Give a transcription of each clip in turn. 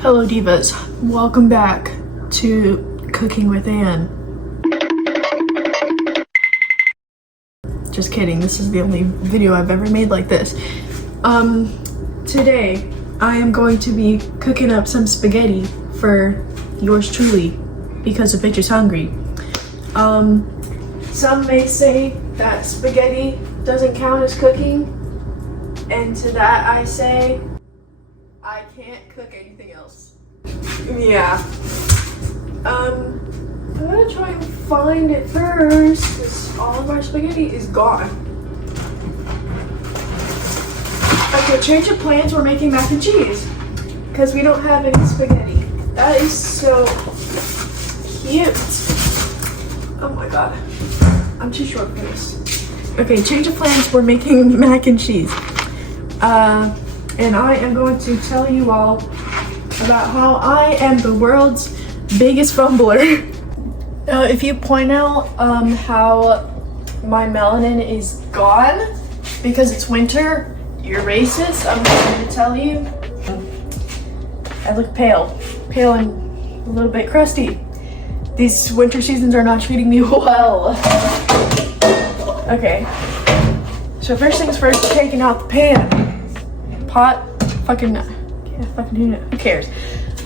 Hello divas, welcome back to Cooking with Anne. Just kidding, this is the only video I've ever made like this. Today I am going to be cooking up some spaghetti for yours truly because a bitch is hungry. Some may say that spaghetti doesn't count as cooking, and to that I say I can't cook anything else. Yeah. I'm gonna try and find it first because all of our spaghetti is gone. Okay, change of plans, we're making mac and cheese because we don't have any spaghetti. That is so cute. Oh my god. I'm too short for this. Okay, change of plans, we're making mac and cheese. And I am going to tell you all about how I am the world's biggest fumbler. If you point out how my melanin is gone because it's winter, you're racist. I'm going to tell you. I look pale and a little bit crusty. These winter seasons are not treating me well. Okay, so first things first, taking out the pan. Pot, fucking who cares?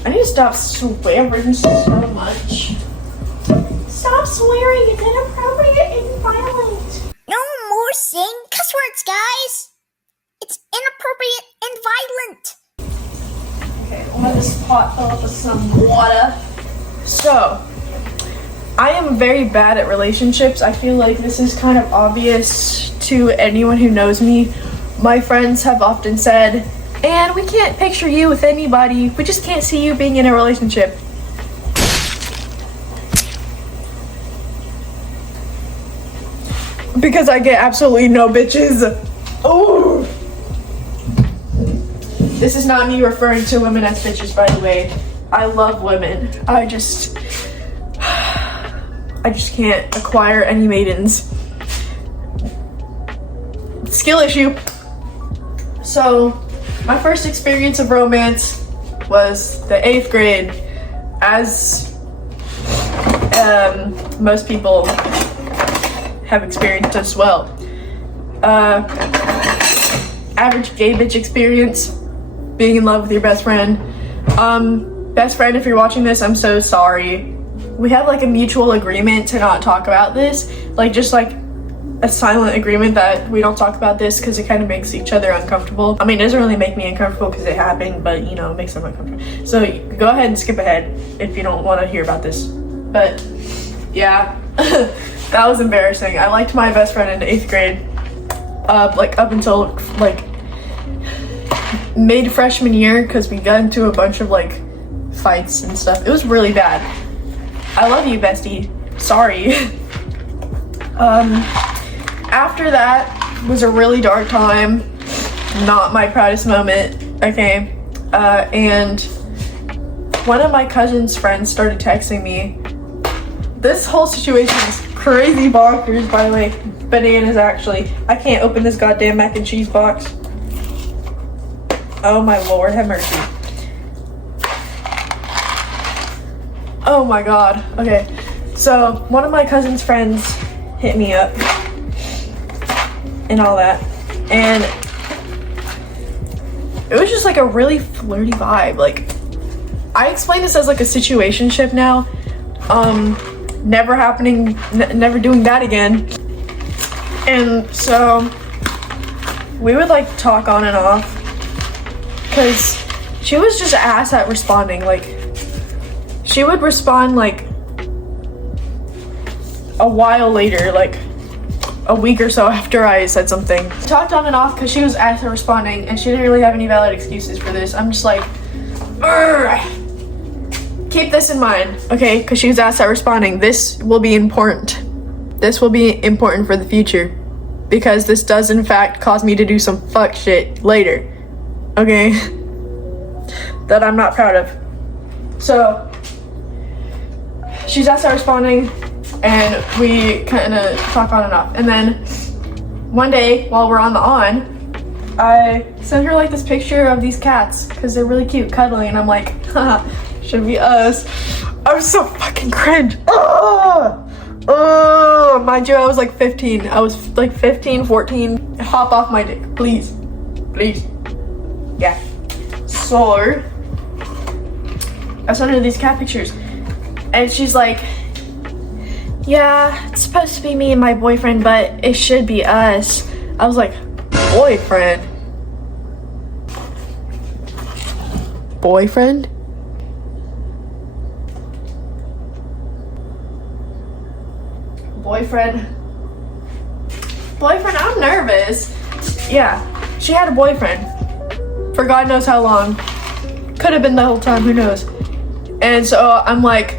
I need to stop swearing so much. Stop swearing, it's inappropriate and violent. No more saying cuss words, guys. It's inappropriate and violent. Okay, I'll have this pot fill up with some water. So, I am very bad at relationships. I feel like this is kind of obvious to anyone who knows me. My friends have often said, "And we can't picture you with anybody. We just can't see you being in a relationship." Because I get absolutely no bitches. Oh! This is not me referring to women as bitches, by the way. I love women. I just can't acquire any maidens. Skill issue. So, my first experience of romance was the 8th grade, as most people have experienced as well. Average gay bitch experience, being in love with your best friend. Best friend, if you're watching this, I'm so sorry. We have like a mutual agreement to not talk about this, just a silent agreement that we don't talk about this because it kind of makes each other uncomfortable. I mean, it doesn't really make me uncomfortable because it happened, but you know, it makes them uncomfortable. So go ahead and skip ahead if you don't want to hear about this. But yeah, that was embarrassing. I liked my best friend in 8th grade, up until mid freshman year because we got into a bunch of fights and stuff. It was really bad. I love you, bestie. Sorry. After that was a really dark time, not my proudest moment, okay? And one of my cousin's friends started texting me. This whole situation is crazy bonkers, by the way. Bananas, actually. I can't open this goddamn mac and cheese box. Oh my lord, have mercy. Oh my god. Okay, so one of my cousin's friends hit me up and all that, and it was just a really flirty vibe. I explain this as a situationship now. Never happening, never doing that again. And so we would talk on and off because she was just ass at responding. She would respond a while later, a week or so after I said something. Talked on and off because she was asked at responding and she didn't really have any valid excuses for this. I'm just keep this in mind, okay? Because she was asked at responding. This will be important. This will be important for the future because this does in fact cause me to do some fuck shit later, okay? That I'm not proud of. So she's asked at responding and we kind of talk on and off. And then one day while we're on the I sent her like this picture of these cats because they're really cute, cuddling, and I'm like, haha, should be us. I was so fucking cringe. Oh, mind you, I was like 15. I was like 15, 14. Hop off my dick, please. Please. Yeah. So, I sent her these cat pictures. And she's like, yeah, it's supposed to be me and my boyfriend, but it should be us. I was like, boyfriend? Boyfriend? Boyfriend, I'm nervous. Yeah, she had a boyfriend for God knows how long. Could have been the whole time, who knows. And so I'm like,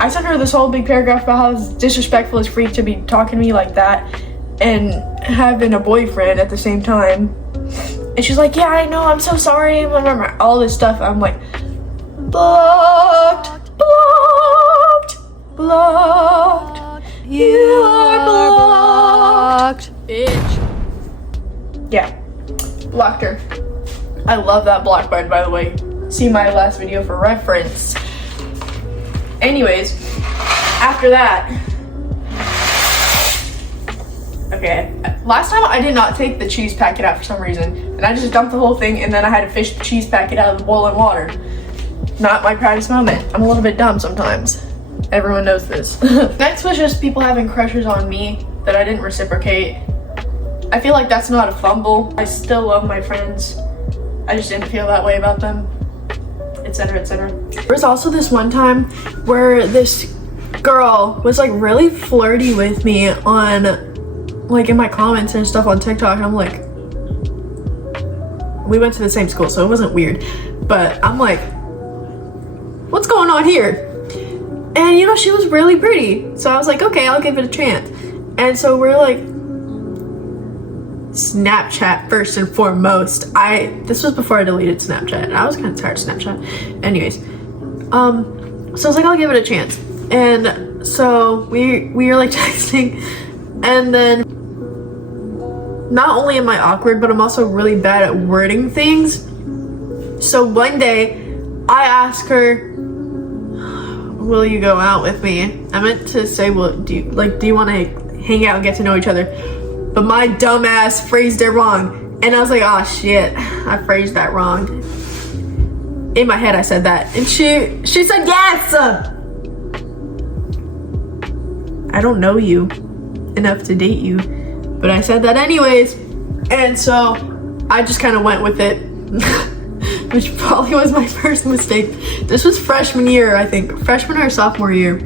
I sent her this whole big paragraph about how it's disrespectful as freak to be talking to me like that and having a boyfriend at the same time. And she's like, yeah, I know, I'm so sorry, all this stuff. I'm like, blocked. You are blocked, bitch. Yeah, blocked her. I love that block button, by the way. See my last video for reference. Anyways, after that, okay, last time I did not take the cheese packet out for some reason, and I just dumped the whole thing, and then I had to fish the cheese packet out of the boiling water. Not my proudest moment. I'm a little bit dumb sometimes. Everyone knows this. Next was just people having crushes on me that I didn't reciprocate. I feel like that's not a fumble. I still love my friends. I just didn't feel that way about them, etc., etc. There was also this one time where this girl was like really flirty with me on like in my comments and stuff on TikTok. I'm like, we went to the same school, so it wasn't weird, but I'm like, what's going on here? And you know, she was really pretty, so I was like, okay, I'll give it a chance. And so we're like, Snapchat first and foremost. This was before I deleted Snapchat, and I was kind of tired of Snapchat. Anyways, so I was like, I'll give it a chance. And so we were like texting, and then not only am I awkward, but I'm also really bad at wording things. So one day, I asked her, will you go out with me? I meant to say, well, do you want to hang out and get to know each other? But my dumb ass phrased it wrong. And I was like, oh shit, I phrased that wrong. In my head, I said that. And she said yes! I don't know you enough to date you, but I said that anyways. And so I just kind of went with it. Which probably was my first mistake. This was freshman year, I think. Freshman or sophomore year.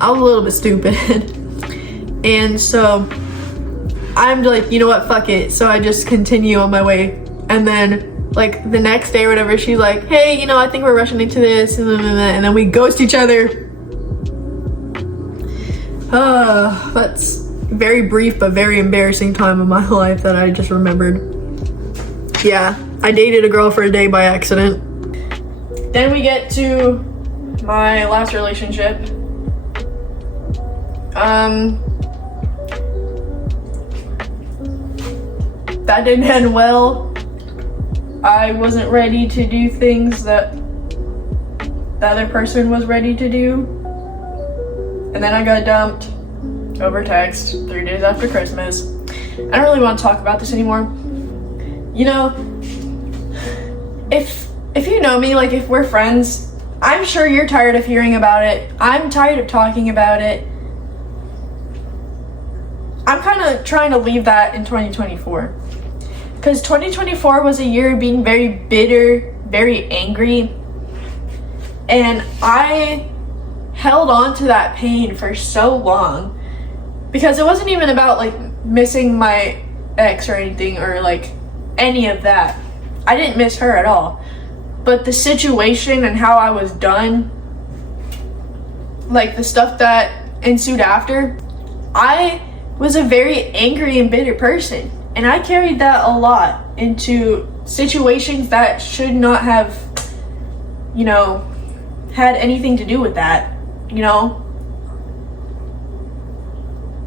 I was a little bit stupid. And so I'm like, you know what, fuck it. So I just continue on my way. And then like the next day or whatever, she's like, hey, you know, I think we're rushing into this. And then we ghost each other. That's very brief but very embarrassing time of my life that I just remembered. Yeah, I dated a girl for a day by accident. Then we get to my last relationship. That didn't end well. I wasn't ready to do things that the other person was ready to do. And then I got dumped over text 3 days after Christmas. I don't really want to talk about this anymore. You know, if you know me, like if we're friends, I'm sure you're tired of hearing about it. I'm tired of talking about it. I'm kind of trying to leave that in 2024. Because 2024 was a year of being very bitter, very angry. And I held on to that pain for so long. Because it wasn't even about like missing my ex or anything or like any of that. I didn't miss her at all. But the situation and how I was done, like the stuff that ensued after, I was a very angry and bitter person. And I carried that a lot into situations that should not have, you know, had anything to do with that, you know.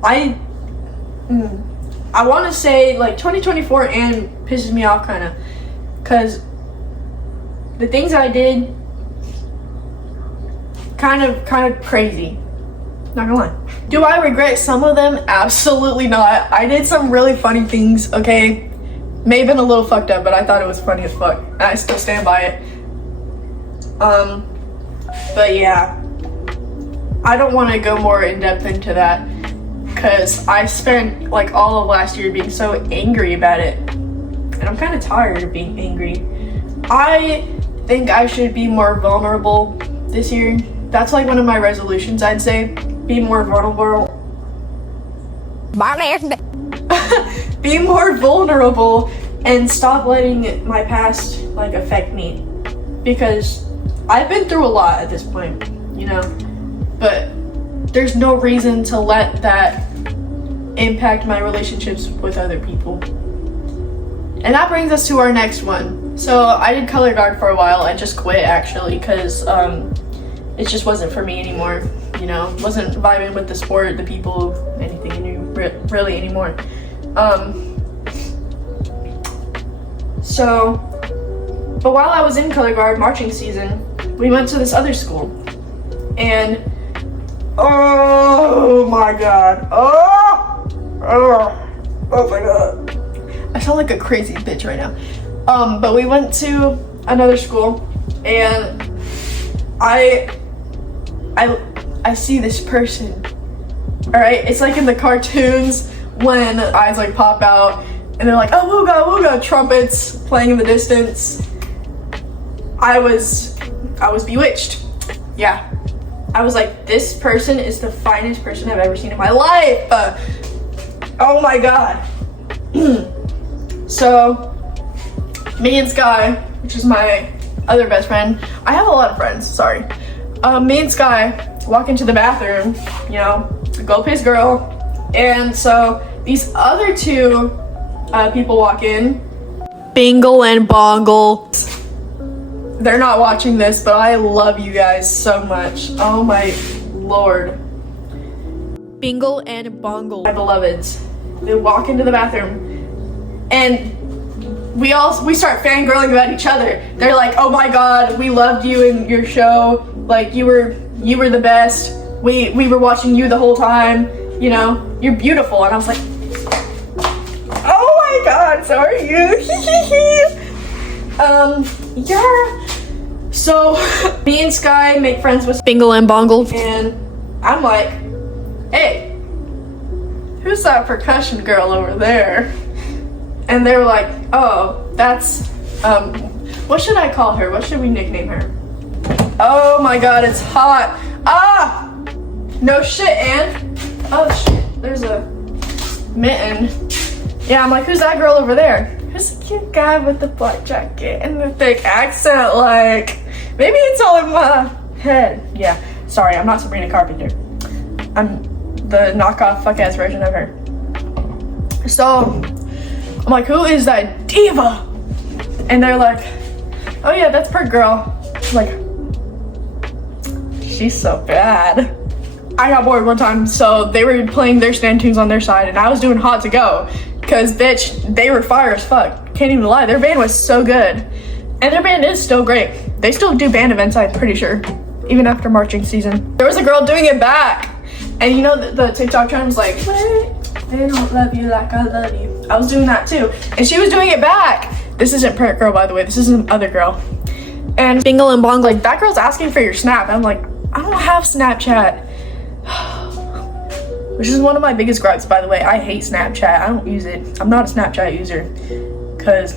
I want to say like 2024 and pisses me off kind of, because the things I did kind of crazy, not gonna lie. Do I regret some of them? Absolutely not. I did some really funny things, okay? May have been a little fucked up, but I thought it was funny as fuck, and I still stand by it. But yeah, I don't want to go more in depth into that, because I spent like all of last year being so angry about it, and I'm kind of tired of being angry. I think I should be more vulnerable this year. That's like one of my resolutions, I'd say. Be more vulnerable. Be more vulnerable and stop letting my past like affect me, because I've been through a lot at this point, you know, but there's no reason to let that impact my relationships with other people. And that brings us to our next one. So I did color guard for a while. I just quit actually, because it just wasn't for me anymore, you know, wasn't vibing with the sport, the people, anything really anymore. But while I was in color guard marching season, we went to this other school, and oh my god, oh my god, I sound like a crazy bitch right now. But we went to another school, and I see this person. All right, it's like in the cartoons when eyes like pop out and they're like, oh, wooga wooga, trumpets playing in the distance. I was bewitched. Yeah, I was like, this person is the finest person I've ever seen in my life. Oh my god. So me and Sky, which is my other best friend, I have a lot of friends, sorry. Me and Sky walk into the bathroom, you know, go piss girl, and so these other two people walk in, Bingle and Bongle. They're not watching this, but I love you guys so much. Oh my lord. Bingle and Bongle, my beloveds. They walk into the bathroom, and we start fangirling about each other. They're like, oh my god, we loved you in your show. Like, you were the best. We were watching you the whole time. You know, you're beautiful. And I was like, oh my god, so are you. Yeah. So me and Sky make friends with Bingle and Bongle, and I'm like, hey, who's that percussion girl over there? And they were like, oh, that's, what should I call her? What should we nickname her? Oh my god, it's hot. Ah! No shit, Ann. Oh shit, there's a mitten. Yeah, I'm like, who's that girl over there? Who's the cute guy with the black jacket and the thick accent? Like, maybe it's all in my head. Yeah, sorry, I'm not Sabrina Carpenter. I'm the knockoff fuck-ass version of her. So, I'm like, who is that diva? And they're like, oh yeah, that's per girl. I'm like, she's so bad. I got bored one time, so they were playing their stand tunes on their side, and I was doing Hot to Go, because bitch, they were fire as fuck. Can't even lie, their band was so good. And their band is still great. They still do band events, I'm pretty sure, even after marching season. There was a girl doing it back, and you know the TikTok trend was like, wait, they don't love you like I love you. I was doing that too, and she was doing it back. This isn't Parrot Girl, by the way, this is an other girl. And Bingle and Bong, like, that girl's asking for your snap. I'm like, I don't have Snapchat. Which is one of my biggest gripes, by the way. I hate Snapchat. I don't use it. I'm not a Snapchat user, because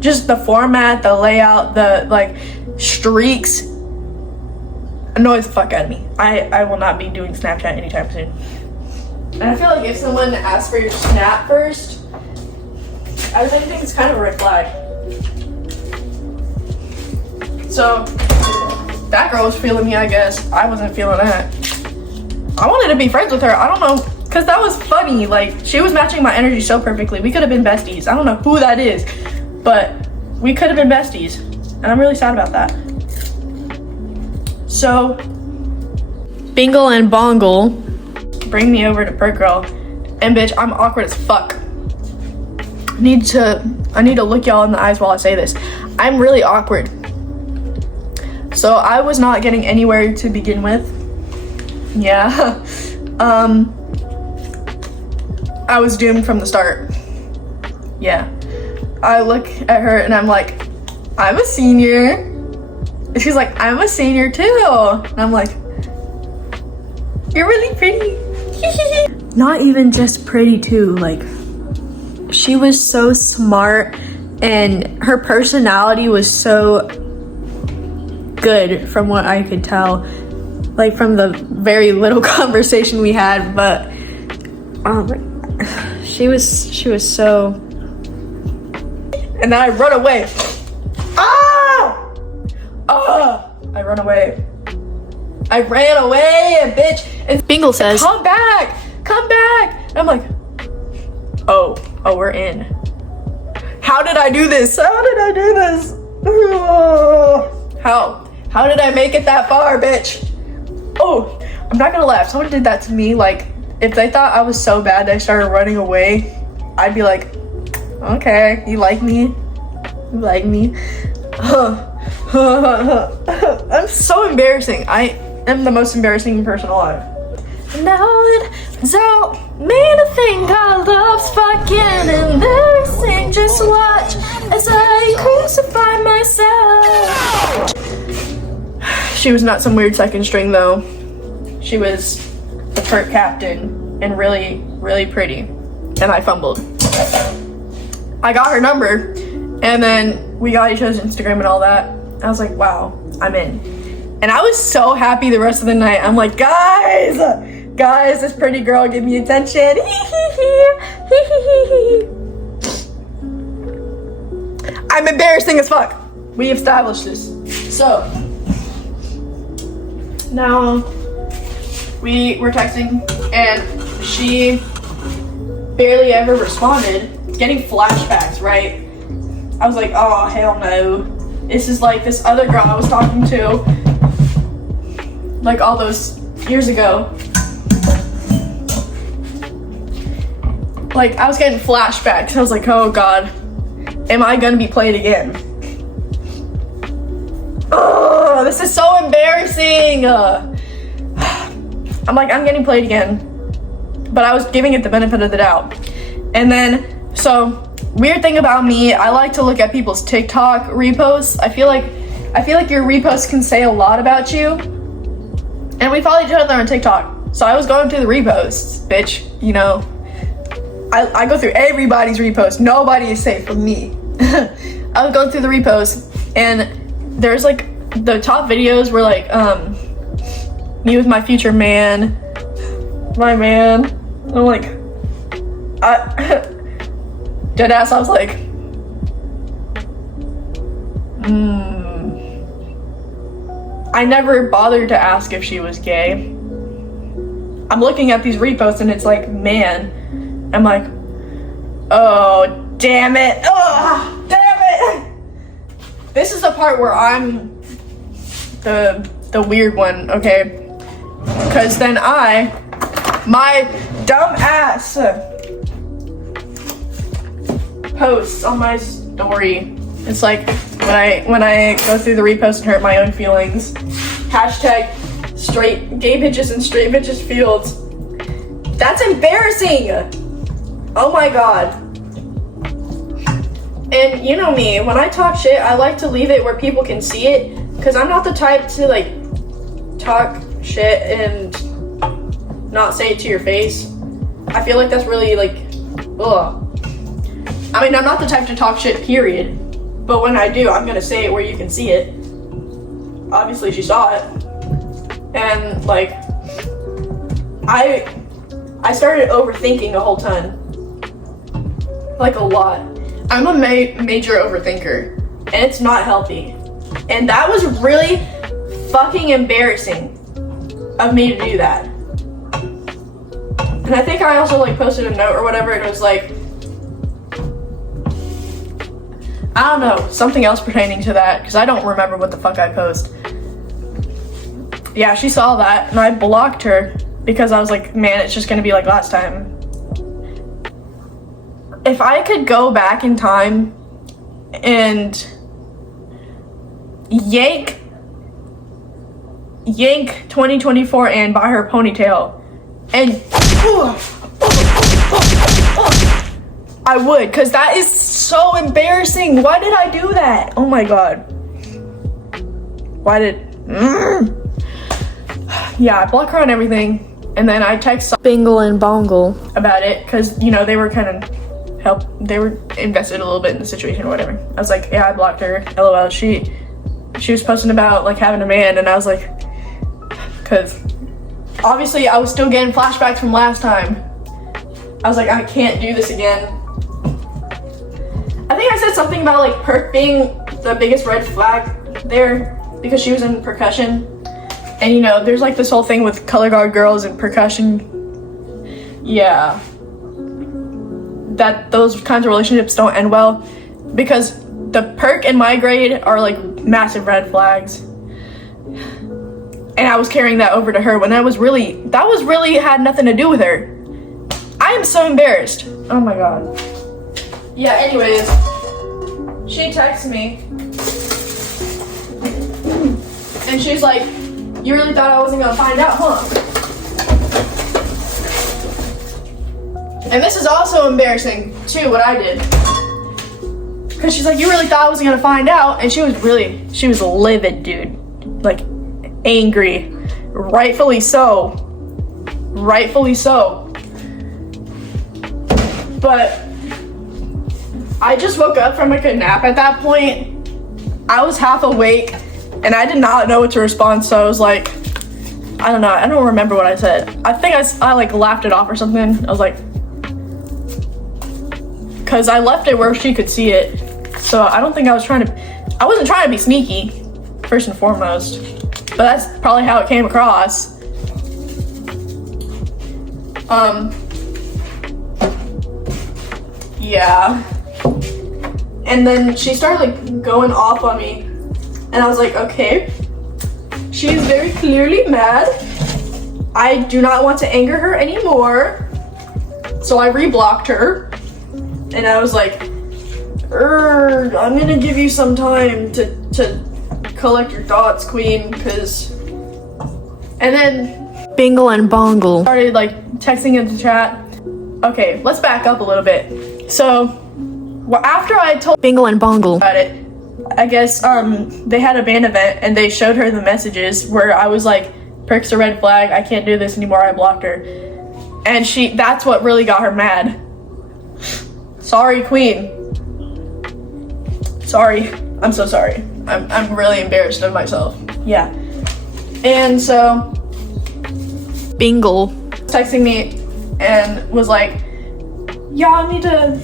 just the format, the layout, the like streaks annoys the fuck out of me. I will not be doing Snapchat anytime soon. And I feel like if someone asks for your snap first, I think it's kind of a red flag. So that girl was feeling me, I guess. I wasn't feeling that. I wanted to be friends with her. I don't know, because that was funny. Like, she was matching my energy so perfectly. We could have been besties. I don't know who that is, but we could have been besties. And I'm really sad about that. So, Bingle and Bongle bring me over to Perk Girl. And bitch, I'm awkward as fuck. I need to I need to look y'all in the eyes while I say this. I'm really awkward. So I was not getting anywhere to begin with. Yeah. I was doomed from the start. Yeah. I look at her and I'm like, I'm a senior. And she's like, I'm a senior too. And I'm like, you're really pretty. Not even just pretty too, like, she was so smart and her personality was so good from what I could tell, like from the very little conversation we had, but she was so. And then I run away. I run away. I ran away, bitch. And Bingle says, come back. And I'm like, oh, we're in. How did I do this? How did I make it that far, bitch? Oh, I'm not gonna lie. If someone did that to me, like, if they thought I was so bad that I started running away, I'd be like, okay, you like me? I'm so embarrassing. I am the most embarrassing person alive. Now it don't mean a thing. I love's fucking embarrassing. Just watch as I crucify myself. She was not some weird second string though. She was the pert captain and really, really pretty. And I fumbled. I got her number and then we got each other's Instagram and all that. I was like, wow, I'm in. And I was so happy the rest of the night. I'm like, guys, this pretty girl give me attention. I'm embarrassing as fuck. We established this. So now we were texting and she barely ever responded. It's getting flashbacks, right? I was like, oh, hell no. This is like this other girl I was talking to like all those years ago. Like, I was getting flashbacks. I was like, oh god, am I gonna be played again? Oh, this is so embarrassing. I'm like, I'm getting played again. But I was giving it the benefit of the doubt. And then, so, weird thing about me, I like to look at people's TikTok reposts. I feel like your reposts can say a lot about you. And we follow each other on TikTok. So I was going through the reposts, bitch, you know. I go through everybody's reposts. Nobody is safe from me. I was going through the reposts and there's like, the top videos were like, me with my future man, my man. I'm like, deadass, I was like, I never bothered to ask if she was gay. I'm looking at these reposts and it's like, man. I'm like, oh, damn it. Oh, damn it. This is the part where I'm the weird one, okay? Because then my dumb ass posts on my story. It's like when I go through the repost and hurt my own feelings. Hashtag straight gay bitches and straight bitches fields. That's embarrassing. Oh my god. And you know me, when I talk shit, I like to leave it where people can see it. Because I'm not the type to like talk shit and not say it to your face. I feel like that's really like, ugh. I mean, I'm not the type to talk shit, period. But when I do, I'm gonna say it where you can see it. Obviously, she saw it. And like, I started overthinking a whole ton. Like a lot. I'm a major overthinker. And it's not healthy. And that was really fucking embarrassing of me to do that. And I think I also like posted a note or whatever and it was like, I don't know, something else pertaining to that, because I don't remember what the fuck I post. Yeah, she saw that and I blocked her because I was like, man, it's just gonna be like last time. If I could go back in time and yank 2024 and by her ponytail, and I would, because that is so embarrassing. Why did I do that? Oh my god. Why did yeah, I block her on everything, and then I text Bingle and Bongle about it, because you know they were they were invested a little bit in the situation or whatever. I was like, yeah, I blocked her, lol. She was posting about like having a man, and I was like, because obviously I was still getting flashbacks from last time. I was like, I can't do this again. I think I said something about like Perk being the biggest red flag there because she was in percussion. And you know, there's like this whole thing with color guard girls and percussion. Yeah. That those kinds of relationships don't end well, because the Perk in my grade are like massive red flags. And I was carrying that over to her when that was really had nothing to do with her. I am so embarrassed. Oh my god. Yeah, anyways, she texts me and she's like, you really thought I wasn't gonna find out, huh? And this is also embarrassing too, what I did. Cause she's like, you really thought I wasn't gonna find out? And she was livid, dude. Like, angry. Rightfully so. But I just woke up from like a nap at that point. I was half awake and I did not know what to respond, so I was like, I don't know, I don't remember what I said. I think I like laughed it off or something. I was like, cause I left it where she could see it. So I don't think I wasn't trying to be sneaky, first and foremost, but that's probably how it came across. Yeah. And then she started like going off on me, and I was like, okay, she's very clearly mad. I do not want to anger her anymore. So I reblocked her, and I was like, I'm gonna give you some time to collect your thoughts, queen, cause. And then Bingle and Bongle started like texting in the chat. Okay, let's back up a little bit. So after I told Bingle and Bongle about it, I guess they had a band event and they showed her the messages where I was like, Perk's a red flag, I can't do this anymore, I blocked her. And that's what really got her mad. Sorry, queen. Sorry, I'm so sorry. I'm really embarrassed of myself. Yeah. And so Bingle texting me and was like, y'all need to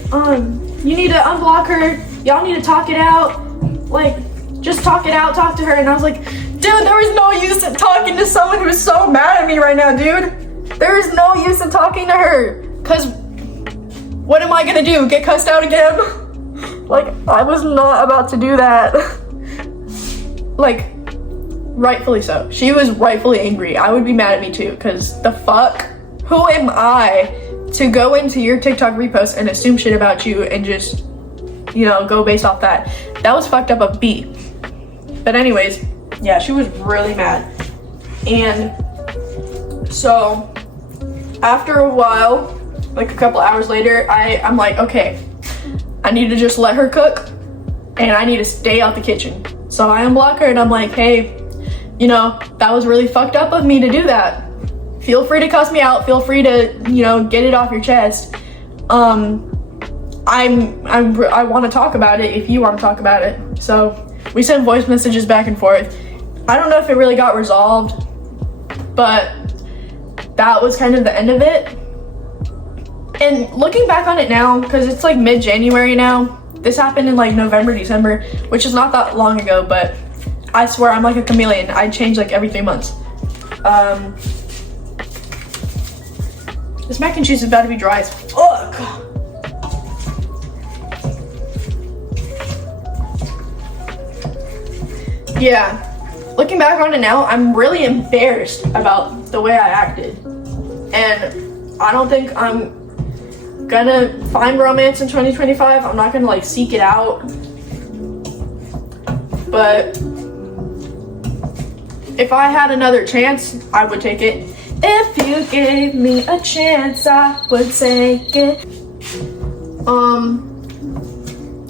you need to unblock her, y'all need to talk it out, like just talk it out, talk to her. And I was like, dude, there is no use in talking to someone who's so mad at me right now, dude. There is no use in talking to her, cause what am I gonna do, get cussed out again? Like, I was not about to do that. Like, rightfully so. She was rightfully angry. I would be mad at me too, cause the fuck? Who am I to go into your TikTok repost and assume shit about you and just, you know, go based off that? That was fucked up a beat. But anyways, yeah, she was really mad. And so after a while, like a couple hours later, I'm like, okay, I need to just let her cook and I need to stay out the kitchen. So I unblock her and I'm like, hey, you know, that was really fucked up of me to do that. Feel free to cuss me out. Feel free to, you know, get it off your chest. I want to talk about it if you want to talk about it. So we sent voice messages back and forth. I don't know if it really got resolved, but that was kind of the end of it. And looking back on it now, because it's like mid-January now, this happened in like November, December, which is not that long ago, but I swear I'm like a chameleon. I change like every 3 months. This mac and cheese is about to be dry as fuck. Yeah, looking back on it now, I'm really embarrassed about the way I acted. And I don't think I'm gonna find romance in 2025. I'm not gonna like seek it out. but if I had another chance, I would take it. If you gave me a chance, I would take it.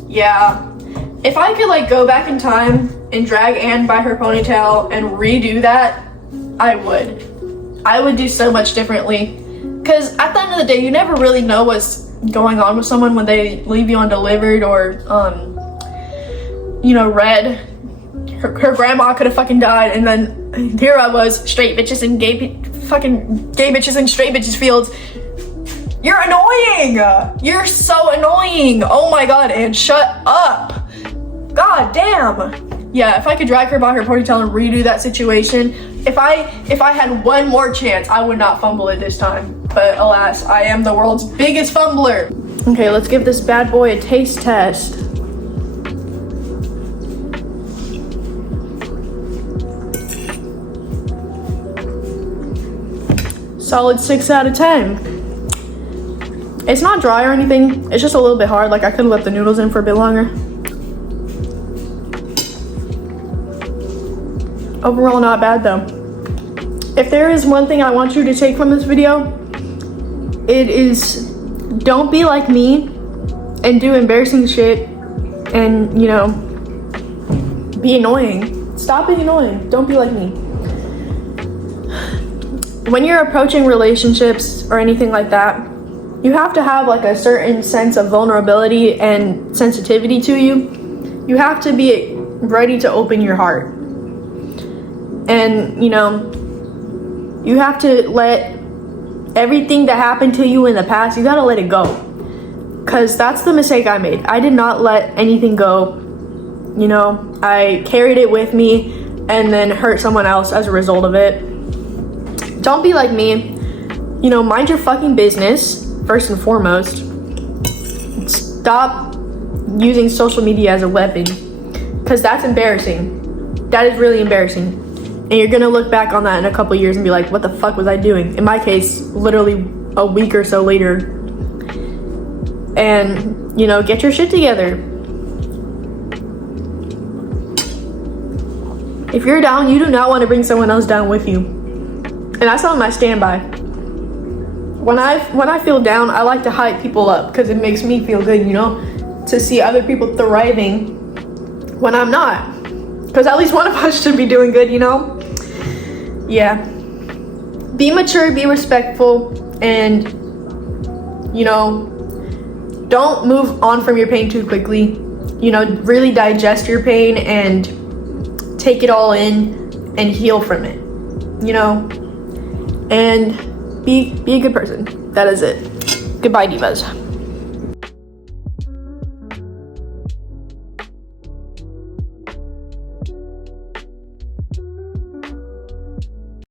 Yeah. If I could like go back in time and drag Anne by her ponytail and redo that, I would. I would do so much differently. Because at the end of the day, you never really know what's going on with someone when they leave you undelivered or, you know, red. Her grandma could have fucking died, and then here I was, straight bitches and fucking gay bitches and straight bitches fields. You're annoying! You're so annoying! Oh my god, and shut up! God damn! Yeah, if I could drag her by her ponytail and redo that situation, if I had one more chance, I would not fumble it this time. But alas, I am the world's biggest fumbler. Okay, let's give this bad boy a taste test. Solid 6 out of 10. It's not dry or anything, it's just a little bit hard. Like I could have left the noodles in for a bit longer. Overall, not bad though. If there is one thing I want you to take from this video, it is don't be like me and do embarrassing shit and, you know, be annoying. Stop being annoying. Don't be like me. When you're approaching relationships or anything like that, you have to have like a certain sense of vulnerability and sensitivity to you. You have to be ready to open your heart. And, you know, you have to let everything that happened to you in the past, you gotta let it go. Because that's the mistake I made. I did not let anything go. You know, I carried it with me and then hurt someone else as a result of it. Don't be like me. You know, mind your fucking business, first and foremost. Stop using social media as a weapon. Because that's embarrassing. That is really embarrassing. And you're gonna look back on that in a couple years and be like, what the fuck was I doing? In my case, literally a week or so later. And, you know, get your shit together. If you're down, you do not want to bring someone else down with you. And that's something I stand by. When I feel down, I like to hype people up because it makes me feel good, you know, to see other people thriving when I'm not. Because at least one of us should be doing good, you know? Yeah. Be mature, be respectful, and, you know, don't move on from your pain too quickly. You know, really digest your pain and take it all in and heal from it, you know? And be a good person. That is it. Goodbye, divas.